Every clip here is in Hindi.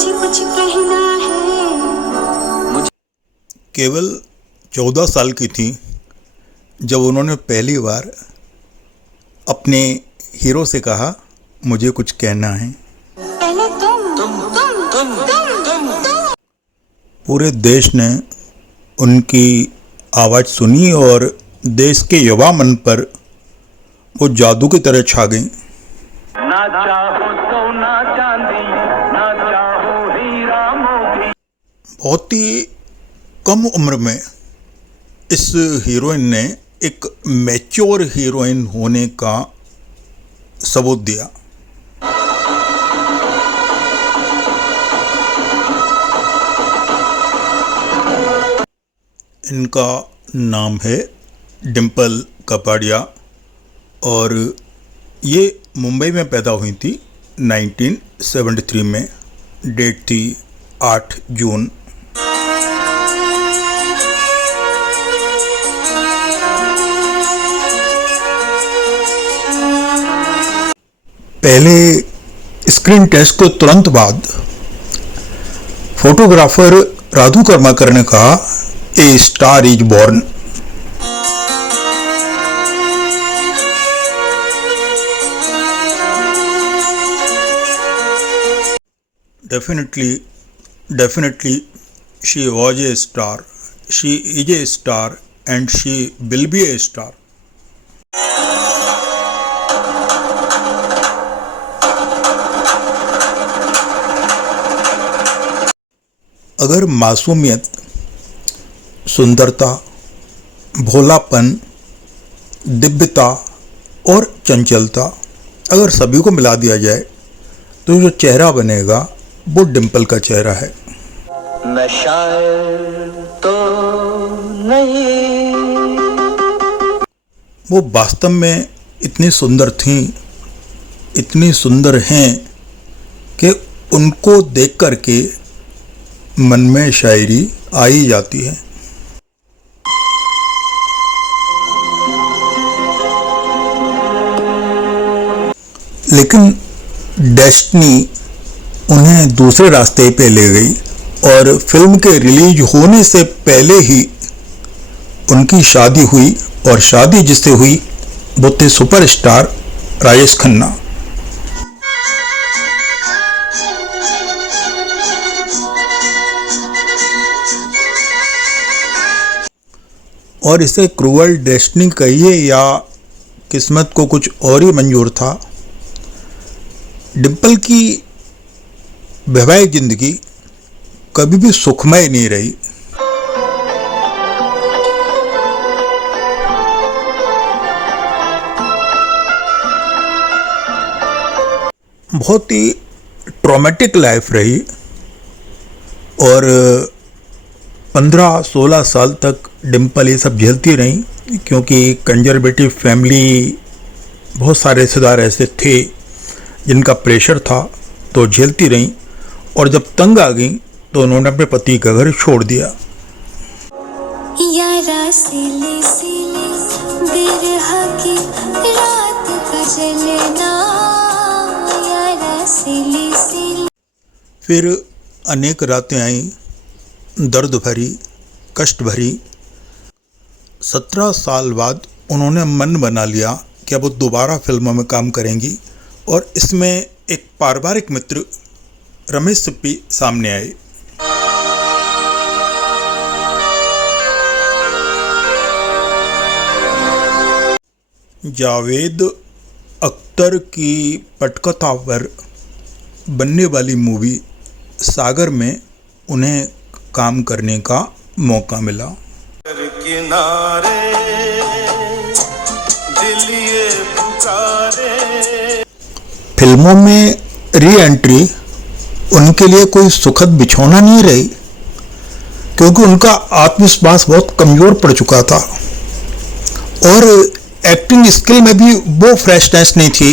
मुझे कुछ कहना है। केवल 14 साल की थी जब उन्होंने पहली बार अपने हीरो से कहा, मुझे कुछ कहना है। पहले तुम। पूरे देश ने उनकी आवाज़ सुनी और देश के युवा मन पर वो जादू की तरह छा गई। ना चाहो सोना चांदी, ना चाहो हीरा मोती। बहुत ही कम उम्र में इस हीरोइन ने एक मैच्योर हीरोइन होने का सबूत दिया। इनका नाम है डिम्पल कपाड़िया और ये मुंबई में पैदा हुई थी 1973 में। डेट थी 8 जून। पहले स्क्रीन टेस्ट को तुरंत बाद फोटोग्राफर राधु कर्माकर ने कहा, a star is born. Definitely she was a star, she is a star and she will be a star. अगर मासूमियत, सुंदरता, भोलापन, दिव्यता और चंचलता अगर सभी को मिला दिया जाए तो जो चेहरा बनेगा वो डिम्पल का चेहरा है। मैं शायर तो नहीं। वो वास्तव में इतनी सुंदर थीं, इतनी सुंदर हैं कि उनको देख कर के मन में शायरी आ ही जाती है। लेकिन डेस्टिनी उन्हें दूसरे रास्ते पे ले गई और फिल्म के रिलीज होने से पहले ही उनकी शादी हुई और शादी जिससे हुई वो थे सुपरस्टार राजेश खन्ना। और इसे क्रूअल डेस्टिनी कहिए या किस्मत को कुछ और ही मंजूर था। डिम्पल की वैवाहिक जिंदगी कभी भी सुखमय नहीं रही। बहुत ही ट्रॉमेटिक लाइफ रही और 15-16 साल तक डिम्पल ये सब झेलती रहीं क्योंकि कंजर्वेटिव फैमिली, बहुत सारे रिश्तेदार ऐसे थे जिनका प्रेशर था, तो झेलती रहीं और जब तंग आ गई तो उन्होंने अपने पति का घर छोड़ दिया। यारा सिले सिले बिरहा की रात का जलना, यारा सिले सिले। फिर अनेक रातें आईं, दर्द भरी, कष्ट भरी। 17 साल बाद उन्होंने मन बना लिया कि अब वो दोबारा फिल्मों में काम करेंगी और इसमें एक पारिवारिक मित्र रमेश सिप्पी सामने आए। जावेद अख्तर की पटकथा पर बनने वाली मूवी सागर में उन्हें काम करने का मौका मिला। किनारे दिल ये पुकारे। फिल्मों में री एंट्री उनके लिए कोई सुखद बिछौना नहीं रही क्योंकि उनका आत्मविश्वास बहुत कमजोर पड़ चुका था और एक्टिंग स्किल में भी वो फ्रेशनेस नहीं थी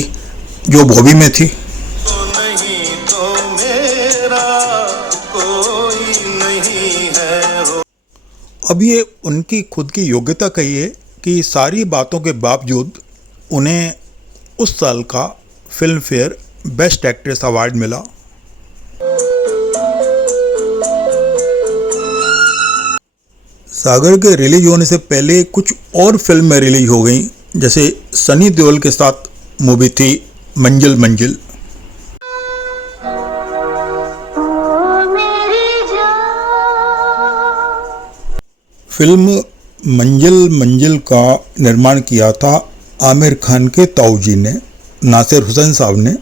जो बॉबी में थी। तो नहीं तो मेरा कोई नहीं है हो। अब ये उनकी खुद की योग्यता कही है कि सारी बातों के बावजूद उन्हें उस साल का film fair best actress award मिला। सागर के रिलीज होने से पहले कुछ और फिल्में रिलीज हो गई, जैसे सनी देओल के साथ मूवी थी मंजिल मंजिल। फिल्म मंजिल मंजिल का निर्माण किया था आमिर खान के ताऊ जी ने, नासिर हुसैन साहब ने।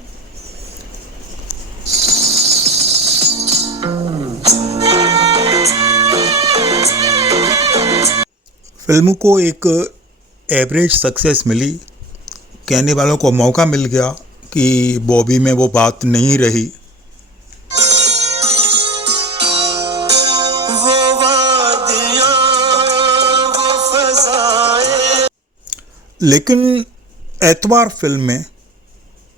फिल्म को एक एवरेज सक्सेस मिली। कहने वालों को मौका मिल गया कि बॉबी में वो बात नहीं रही। लेकिन एतवार फिल्म में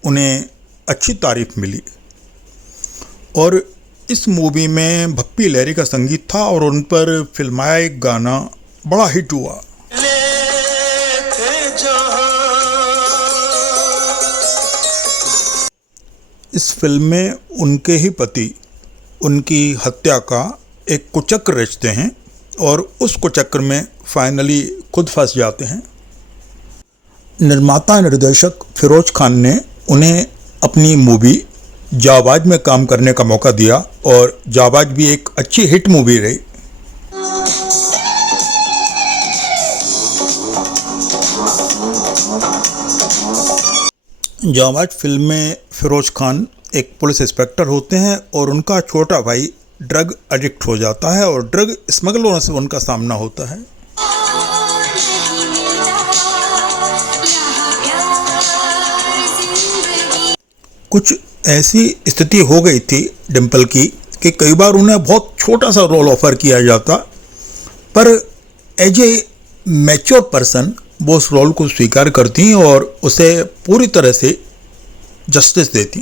उन्हें अच्छी तारीफ मिली और इस मूवी में भप्पी लहरी का संगीत था और उन पर फिल्माया एक गाना बड़ा हिट हुआ। इस फिल्म में उनके ही पति उनकी हत्या का एक कुचक्र रचते हैं और उस कुचक्र में फाइनली खुद फंस जाते हैं। निर्माता निर्देशक फिरोज खान ने उन्हें अपनी मूवी जाबाज में काम करने का मौका दिया और जाबाज भी एक अच्छी हिट मूवी रही। जाबाज फिल्म में फिरोज खान एक पुलिस इंस्पेक्टर होते हैं और उनका छोटा भाई ड्रग एडिक्ट हो जाता है और ड्रग स्मगलरों से उनका सामना होता है। कुछ ऐसी स्थिति हो गई थी डिम्पल की कि कई बार उन्हें बहुत छोटा सा रोल ऑफर किया जाता, पर एज ए मैच्योर पर्सन वो उस रोल को स्वीकार करती और उसे पूरी तरह से जस्टिस देती।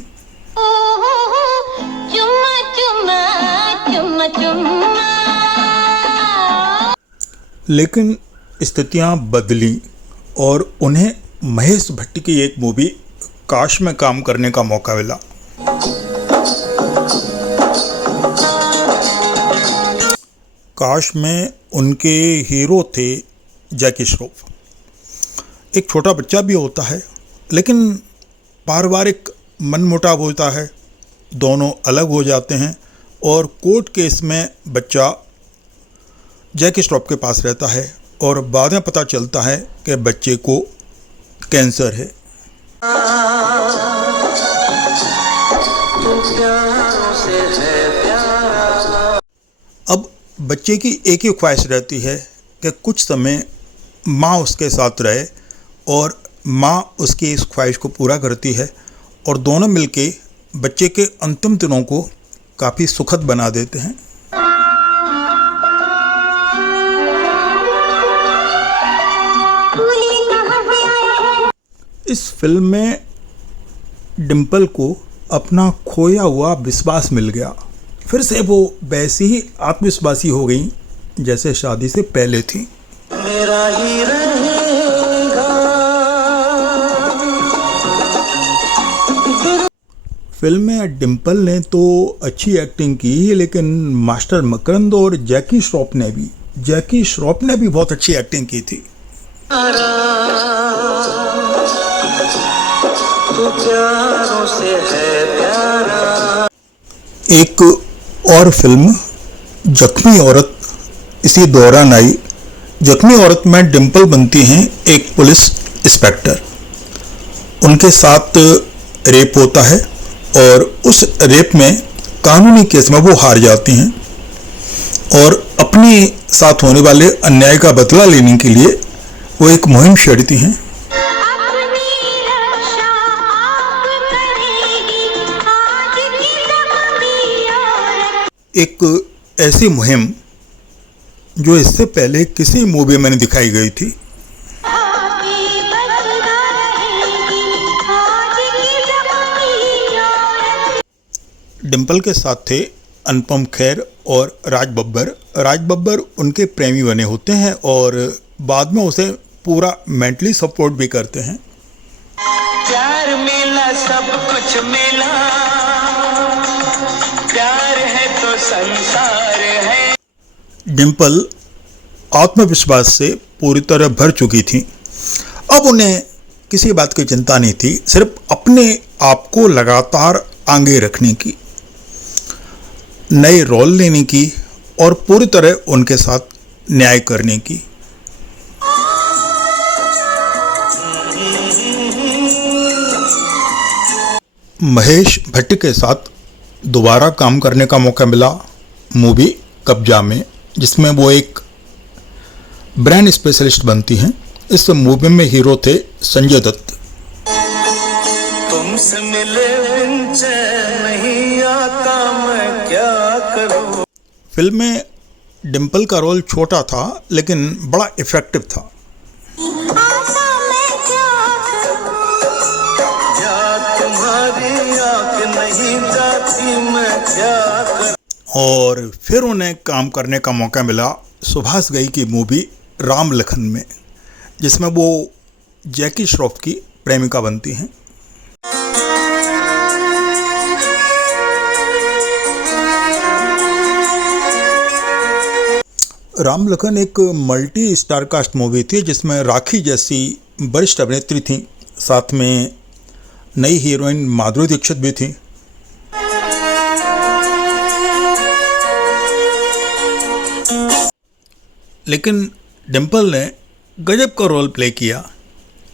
लेकिन स्थितियां बदली और उन्हें महेश भट्ट की एक मूवी काश में काम करने का मौका मिला। काश में उनके हीरो थे जैकी श्रॉफ। एक छोटा बच्चा भी होता है, लेकिन पारिवारिक मनमुटाव होता है, दोनों अलग हो जाते हैं और कोर्ट केस में बच्चा जैकी श्रॉफ के पास रहता है और बाद में पता चलता है कि बच्चे को कैंसर है। अब बच्चे की एक ही ख्वाहिश रहती है कि कुछ समय माँ उसके साथ रहे और माँ उसकी इस ख्वाहिश को पूरा करती है और दोनों मिलके बच्चे के अंतिम दिनों को काफ़ी सुखद बना देते हैं। इस फिल्म में डिम्पल को अपना खोया हुआ विश्वास मिल गया। फिर से वो वैसी ही आत्मविश्वासी हो गई जैसे शादी से पहले थी। मेरा ही रहेगा। फिल्म में डिम्पल ने तो अच्छी एक्टिंग की, लेकिन मास्टर मकरंद और जैकी श्रॉफ ने भी बहुत अच्छी एक्टिंग की थी। प्यारों से है प्यारा। एक और फिल्म जख्मी औरत इसी दौरान आई। जख्मी औरत में डिम्पल बनती हैं एक पुलिस इंस्पेक्टर। उनके साथ रेप होता है और उस रेप में कानूनी केस में वो हार जाती हैं और अपने साथ होने वाले अन्याय का बदला लेने के लिए वो एक मुहिम छेड़ती हैं। एक ऐसी मुहिम जो इससे पहले किसी मूवी में नहीं दिखाई गई थी। डिम्पल के साथ थे अनुपम खेर और राज बब्बर उनके प्रेमी बने होते हैं और बाद में उसे पूरा मेंटली सपोर्ट भी करते हैं। प्यार मिला सब कुछ मिला, प्यार है तो संसार है। डिम्पल आत्मविश्वास से पूरी तरह भर चुकी थीं। अब उन्हें किसी बात की चिंता नहीं थी, सिर्फ अपने आप को लगातार आगे रखने की, नए रोल लेने की और पूरी तरह उनके साथ न्याय करने की। महेश भट्ट के साथ दोबारा काम करने का मौका मिला मूवी कब्जा में, जिसमें वो एक ब्रांड स्पेशलिस्ट बनती हैं। इस मूवी में हीरो थे संजय दत्त। तुमसे मिले बिन चैन नहीं आता, मैं क्या करूं। फिल्म में डिम्पल का रोल छोटा था लेकिन बड़ा इफेक्टिव था। और फिर उन्हें काम करने का मौका मिला सुभाष घई की मूवी राम लखन में, जिसमें वो जैकी श्रॉफ की प्रेमिका बनती हैं। राम लखन एक मल्टी स्टार कास्ट मूवी थी, जिसमें राखी जैसी वरिष्ठ अभिनेत्री थीं, साथ में नई हीरोइन माधुरी दीक्षित भी थी। लेकिन डिम्पल ने गजब का रोल प्ले किया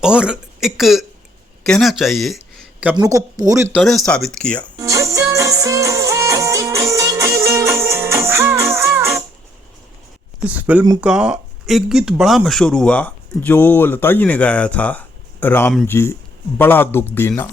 और एक कहना चाहिए कि अपनों को पूरी तरह साबित किया। इस फिल्म का एक गीत बड़ा मशहूर हुआ जो लता जी ने गाया था, राम जी बड़ा दुख दीना।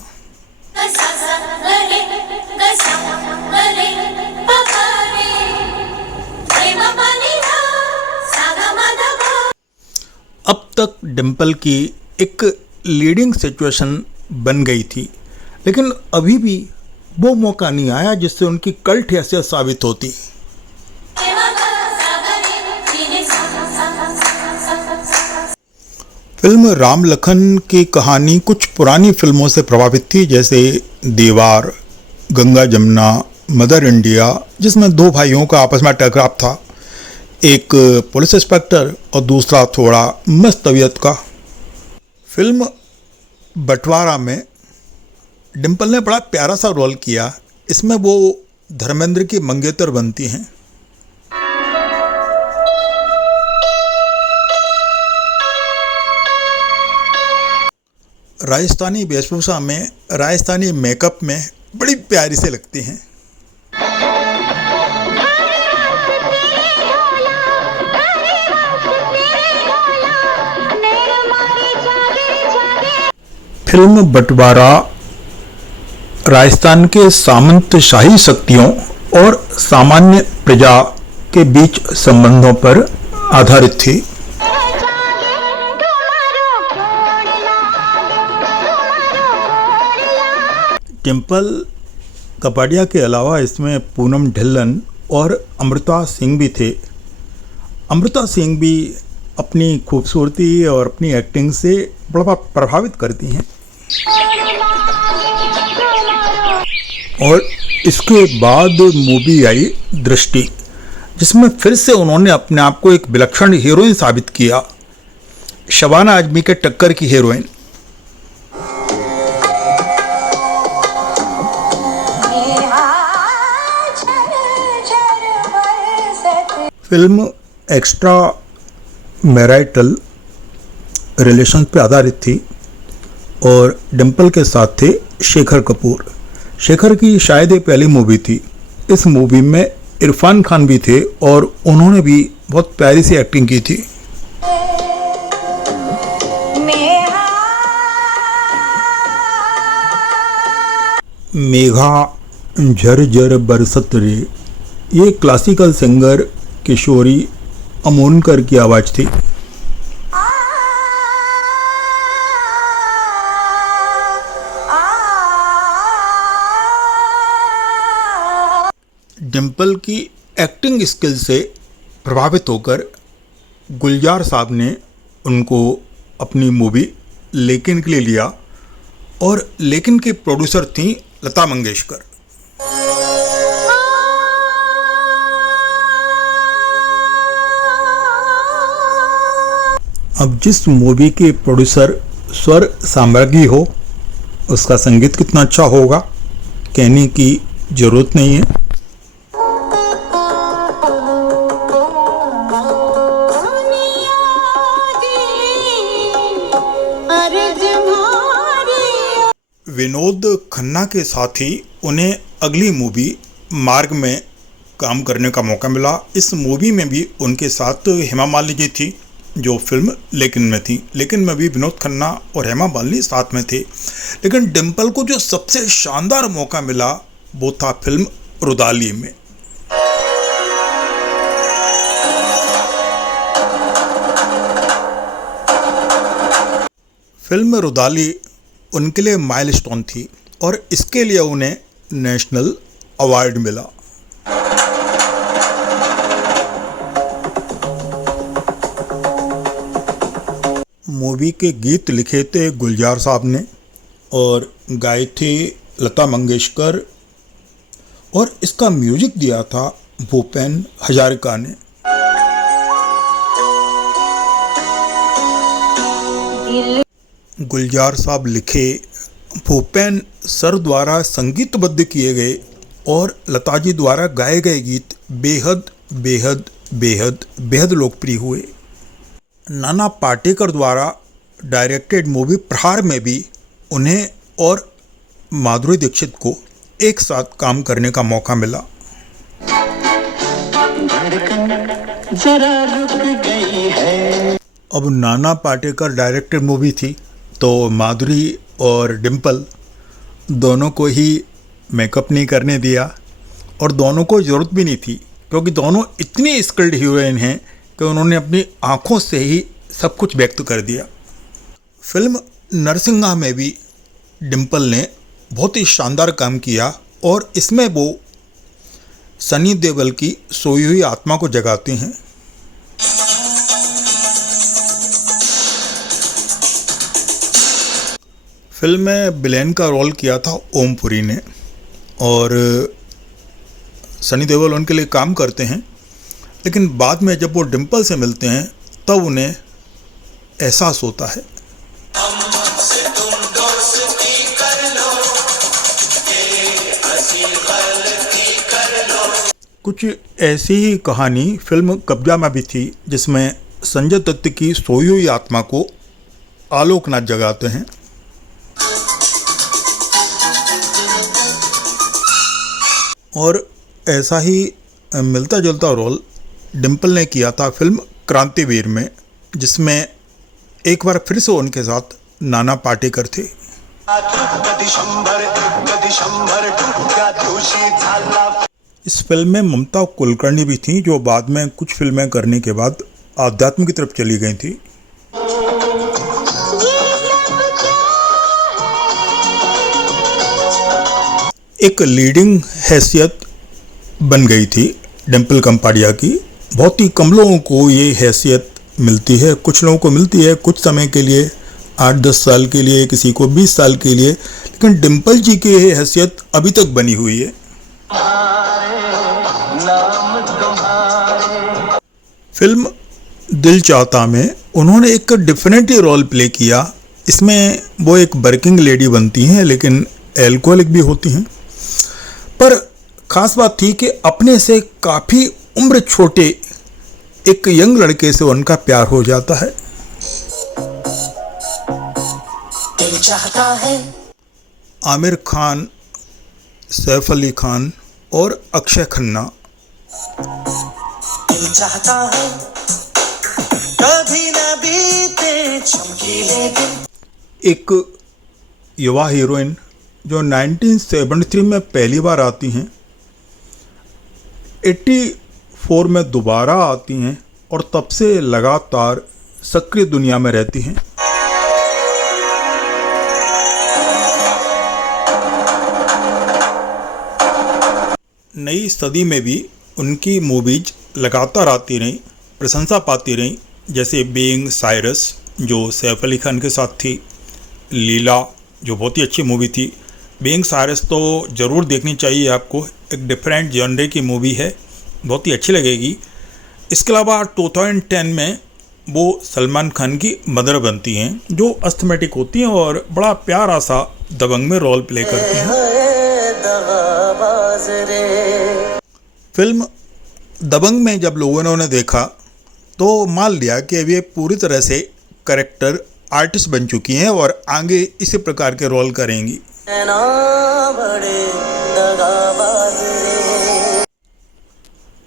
अब तक डिम्पल की एक लीडिंग सिचुएशन बन गई थी, लेकिन अभी भी वो मौका नहीं आया जिससे उनकी कल्ट हैसियत साबित होती। फिल्म राम लखन की कहानी कुछ पुरानी फिल्मों से प्रभावित थी, जैसे दीवार, गंगा जमुना, मदर इंडिया, जिसमें दो भाइयों का आपस में टकराव था, एक पुलिस इंस्पेक्टर और दूसरा थोड़ा मस्त तबीयत का। फिल्म बंटवारा में डिम्पल ने बड़ा प्यारा सा रोल किया। इसमें वो धर्मेंद्र की मंगेतर बनती हैं। राजस्थानी वेशभूषा में, राजस्थानी मेकअप में बड़ी प्यारी से लगती हैं। फिल्म बंटवारा राजस्थान के सामंतशाही शक्तियों और सामान्य प्रजा के बीच संबंधों पर आधारित थी। डिम्पल कपाड़िया के अलावा इसमें पूनम ढिल्लन और अमृता सिंह भी थे। अमृता सिंह भी अपनी खूबसूरती और अपनी एक्टिंग से बड़ा प्रभावित करती हैं। और इसके बाद मूवी आई दृष्टि, जिसमें फिर से उन्होंने अपने आप को एक विलक्षण हीरोइन साबित किया, शबाना आजमी के टक्कर की heroine. Film extra marital relation पे आधारित थी और डिम्पल के साथ थे शेखर कपूर। शेखर की शायद ये पहली मूवी थी। इस मूवी में इरफान खान भी थे और उन्होंने भी बहुत प्यारी सी एक्टिंग की थी। मेघा झरझर बरसत रे, ये क्लासिकल सिंगर किशोरी अमोनकर की आवाज़ थी। डिम्पल की एक्टिंग स्किल से प्रभावित होकर गुलजार साहब ने उनको अपनी मूवी लेकिन के लिए लिया और लेकिन की प्रोड्यूसर थी लता मंगेशकर। अब जिस मूवी के प्रोड्यूसर स्वर साम्राज्ञी हो, उसका संगीत कितना अच्छा होगा कहने की ज़रूरत नहीं है। विनोद खन्ना के साथ ही उन्हें अगली मूवी मार्ग में काम करने का मौका मिला। इस मूवी में भी उनके साथ हेमा मालिनी जी थी, जो फिल्म लेकिन में थी। लेकिन में भी विनोद खन्ना और हेमा मालिनी साथ में थे। लेकिन डिम्पल को जो सबसे शानदार मौका मिला वो था फिल्म रुदाली में। फिल्म रुदाली उनके लिए माइलस्टोन थी और इसके लिए उन्हें नेशनल अवार्ड मिला। मूवी के गीत लिखे थे गुलजार साहब ने और गाए थे लता मंगेशकर, और इसका म्यूजिक दिया था भूपेन हजारिका ने। गुलजार साहब लिखे, भूपेन सर द्वारा संगीतबद्ध किए गए और लता जी द्वारा गाए गए गीत बेहद बेहद बेहद बेहद लोकप्रिय हुए। नाना पाटेकर द्वारा डायरेक्टेड मूवी प्रहार में भी उन्हें और माधुरी दीक्षित को एक साथ काम करने का मौका मिला। जरा रुक गई है। अब नाना पाटेकर डायरेक्टेड मूवी थी तो माधुरी और डिम्पल दोनों को ही मेकअप नहीं करने दिया, और दोनों को ज़रूरत भी नहीं थी क्योंकि दोनों इतनी स्किल्ड हीरोइन हैं कि उन्होंने अपनी आँखों से ही सब कुछ व्यक्त कर दिया। फिल्म नरसिंहा में भी डिम्पल ने बहुत ही शानदार काम किया और इसमें वो सनी देओल की सोई हुई आत्मा को जगाते हैं। फिल्म में विलेन का रोल किया था ओम पुरी ने और सनी देओल उनके लिए काम करते हैं, लेकिन बाद में जब वो डिम्पल से मिलते हैं तब उन्हें एहसास होता है। कुछ ऐसी ही कहानी फिल्म कब्जा में भी थी, जिसमें संजय दत्त की सोई हुई आत्मा को आलोकनाथ जगाते हैं। और ऐसा ही मिलता जुलता रोल डिम्पल ने किया था फिल्म क्रांतिवीर में, जिसमें एक बार फिर से उनके साथ नाना पाटेकर थे। इस फिल्म में ममता कुलकर्णी भी थी, जो बाद में कुछ फिल्में करने के बाद आध्यात्म की तरफ चली गई थी। एक लीडिंग हैसियत बन गई थी डिम्पल कपाड़िया की। बहुत ही कम लोगों को ये हैसियत मिलती है, कुछ लोगों को मिलती है कुछ समय के लिए, 8-10 साल के लिए, किसी को 20 साल के लिए, लेकिन डिम्पल जी की ये हैसियत अभी तक बनी हुई है। फिल्म दिल चाहता में उन्होंने एक डिफरेंट रोल प्ले किया। इसमें वो एक वर्किंग लेडी बनती हैं, लेकिन एल्कोहलिक भी होती हैं। पर खास बात थी कि अपने से काफ़ी उम्र छोटे एक यंग लड़के से उनका प्यार हो जाता है। दिल चाहता है। आमिर खान, सैफ अली खान और अक्षय खन्ना। दिल चाहता है कभी ना बीते चमकीले दिन। एक युवा हीरोइन जो 1973 में पहली बार आती हैं, 84 में दोबारा आती हैं और तब से लगातार सक्रिय दुनिया में रहती हैं। नई सदी में भी उनकी मूवीज लगातार आती रहीं, प्रशंसा पाती रहीं, जैसे बीइंग साइरस जो सैफ अली खान के साथ थी, लीला जो बहुत ही अच्छी मूवी थी। बीइंग साइरस तो ज़रूर देखनी चाहिए आपको, एक डिफरेंट जॉनरे की मूवी है, बहुत ही अच्छी लगेगी। इसके अलावा 2010 में वो सलमान खान की मदर बनती हैं, जो अस्थमेटिक होती हैं और बड़ा प्यारा सा दबंग में रोल प्ले करती हैं। फिल्म दबंग में जब लोगों ने उन्हें देखा तो मान लिया कि वे पूरी तरह से कैरेक्टर आर्टिस्ट बन चुकी हैं और आगे इसी प्रकार के रोल करेंगी।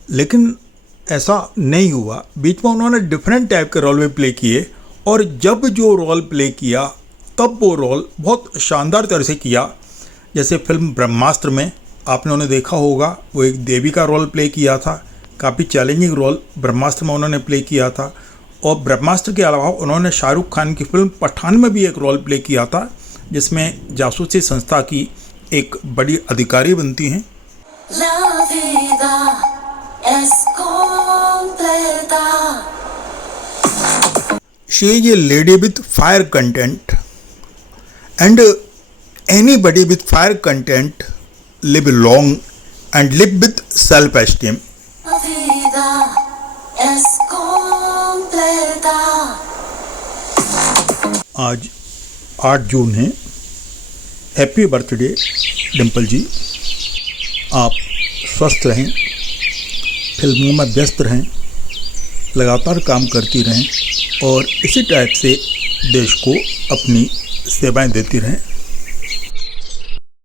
लेकिन ऐसा नहीं हुआ। बीच में उन्होंने डिफरेंट टाइप के रोल में प्ले किए और जब जो रोल प्ले किया तब वो रोल बहुत शानदार तरह से किया। जैसे फिल्म ब्रह्मास्त्र में आपने उन्हें देखा होगा, वो एक देवी का रोल प्ले किया था। काफ़ी चैलेंजिंग रोल ब्रह्मास्त्र में उन्होंने प्ले किया था। और ब्रह्मास्त्र के अलावा उन्होंने शाहरुख खान की फिल्म पठान में भी एक रोल प्ले किया था, जिसमें जासूसी संस्था की एक बड़ी अधिकारी बनती हैं। She is a lady with fire content, and anybody with fire content live long and live with self-esteem. आज 8 जून है। हैप्पी बर्थडे डिम्पल जी। आप स्वस्थ रहें, फिल्मों में व्यस्त रहें, लगातार काम करती रहें और इसी टाइप से देश को अपनी सेवाएं देती रहें।